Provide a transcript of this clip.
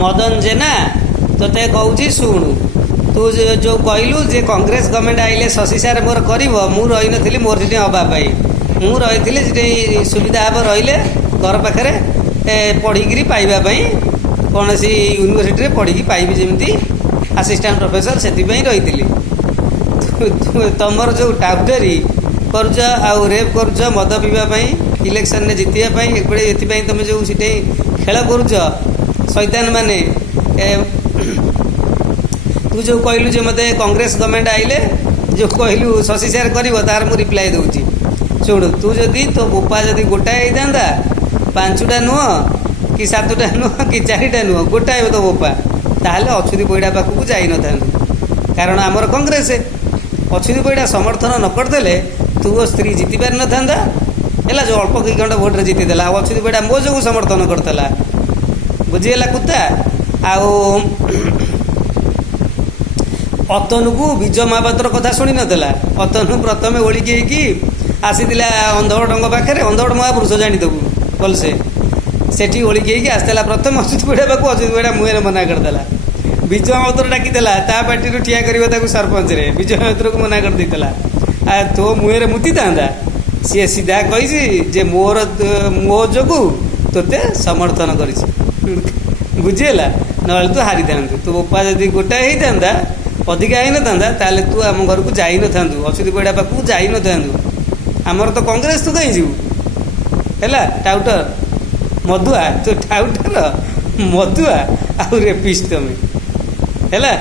ମଦନ ଜେନା ତୋତେ କହୁଛି ଶୁଣୁ, ତୁ ଯେଉଁ କହିଲୁ ଯେ କଂଗ୍ରେସ ଗଭର୍ଣ୍ଣମେଣ୍ଟ ଆଇଲେ ଶଶି ସାର୍ ମୋର କରିବ, ମୁଁ ରହିନଥିଲି ମୋର ସେଠି ହେବା ପାଇଁ। ମୁଁ ରହିଥିଲି ସେଠି ସୁବିଧା ହେବ, ରହିଲେ ଘର ପାଖରେ ପଢ଼ିକିରି ପାଇବା ପାଇଁ, କୌଣସି ୟୁନିଭର୍ସିଟିରେ ପଢ଼ିକି ପାଇବି ଯେମିତି ଆସିଷ୍ଟାଣ୍ଟ ପ୍ରଫେସର, ସେଥିପାଇଁ ରହିଥିଲି। ତମର ଯେଉଁ ଟାଉଟରୀ କରୁଛ ଆଉ ରେପ୍ କରୁଛ ମଦ ପିଇବା ପାଇଁ, ଇଲେକ୍ସନରେ ଜିତିବା ପାଇଁ, ଏଥିପାଇଁ ତୁମେ ଯେଉଁ ସେଠି ଖେଳ କରୁଛ ଶୈତାନ ମାନେ। ତୁ ଯେଉଁ କହିଲୁ ଯେ ମୋତେ କଂଗ୍ରେସ ଗଭର୍ଣ୍ଣମେଣ୍ଟ ଆଇଲେ ଯେଉଁ କହିଲୁ ଶଶି ସାର୍ କରିବ, ତାର ମୁଁ ରିପ୍ଲାଏ ଦେଉଛି। ଶୁଣୁ, ତୁ ଯଦି ତୋ ବୋପା ଯଦି ଗୋଟାଏ ହେଇଥାନ୍ତା, 5ଟା ନୁହଁ କି 7ଟା ନୁହଁ କି 4ଟା ନୁହଁ, ଗୋଟାଏ ତୋ ବୋପା, ତାହେଲେ ଅଚ୍ୟୁତ ପରିଡ଼ା ପାଖକୁ ଯାଇନଥାନ୍ତୁ। କାରଣ ଆମର କଂଗ୍ରେସ ଅଚ୍ୟୁତ ପରିଡ଼ା ସମର୍ଥନ ନ କରିଦେଲେ ତୁ ଓ ସ୍ତ୍ରୀ ଜିତି ପାରିନଥାନ୍ତା ହେଲା। ଯେଉଁ ଅଳ୍ପ କିଛି ଖଣ୍ଡ ଭୋଟରେ ଜିତିଥିଲା, ଆଉ ଅଚ୍ୟୁତ ପରିଡ଼ା ମୋ ଯୋଗୁଁ ସମର୍ଥନ କରିଥିଲା। ବୁଝିଗଲା କୁତା। ଆଉ ଅତନୁକୁ ବିଜୟ ମହାପାତ୍ର କଥା ଶୁଣି ନଥିଲା। ଅତନୁ ପ୍ରଥମେ ଓଳିକି ହେଇକି ଆସିଥିଲା ଅନ୍ଧଗଡ଼ଙ୍କ ପାଖରେ, ଅନ୍ଧଗଡ଼ ମହାପୁରୁଷ ଜାଣିଦେବୁ ଭଲସେ, ସେଠି ଓଳିକି ହେଇକି ଆସିଥିଲା ପ୍ରଥମେ ଅଚ୍ୟୁତ ପରିଡ଼ା ପାଖକୁ। ଅଚ୍ୟୁତ ପରିଡ଼ା ମୁହଁରେ ମନା କରିଦେଲା। ବିଜୟ ମହାପାତ୍ର ଡାକିଥିଲା ତା ପାର୍ଟିରୁ ଠିଆ କରିବ ତାକୁ ସରପଞ୍ଚରେ, ବିଜୟ ମହାପାତ୍ରକୁ ମନା କରିଦେଇଥିଲା। ଆଉ ତୋ ମୁହଁରେ ମୁତିଥାନ୍ତା। ସିଏ ସିଧା କହିଛି ଯେ ମୋ ଯୋଗୁଁ ତୋତେ ସମର୍ଥନ କରିଛି। ବୁଝିହେଲା, ନହେଲେ ତୁ ହାରିଥାନ୍ତୁ। ତୋ ବୋପା ଯଦି ଗୋଟାଏ ହେଇଥାନ୍ତା, ଅଧିକା ହେଇନଥାନ୍ତା, ତାହେଲେ ତୁ ଆମ ଘରକୁ ଯାଇନଥାନ୍ତୁ, ଅଚ୍ୟୁତ ପରିଡ଼ା ପାଖକୁ ଯାଇନଥାନ୍ତୁ। ଆମର ତ କଂଗ୍ରେସ, ତୁ କାହିଁ ଯିବୁ ହେଲା। ଟାଉଟର ମଧୁଆ, ତୁ ଟାଉଟର ମଧୁଆ ଆଉ ରେପିଷ୍ଟ ତମେ ହେଲା।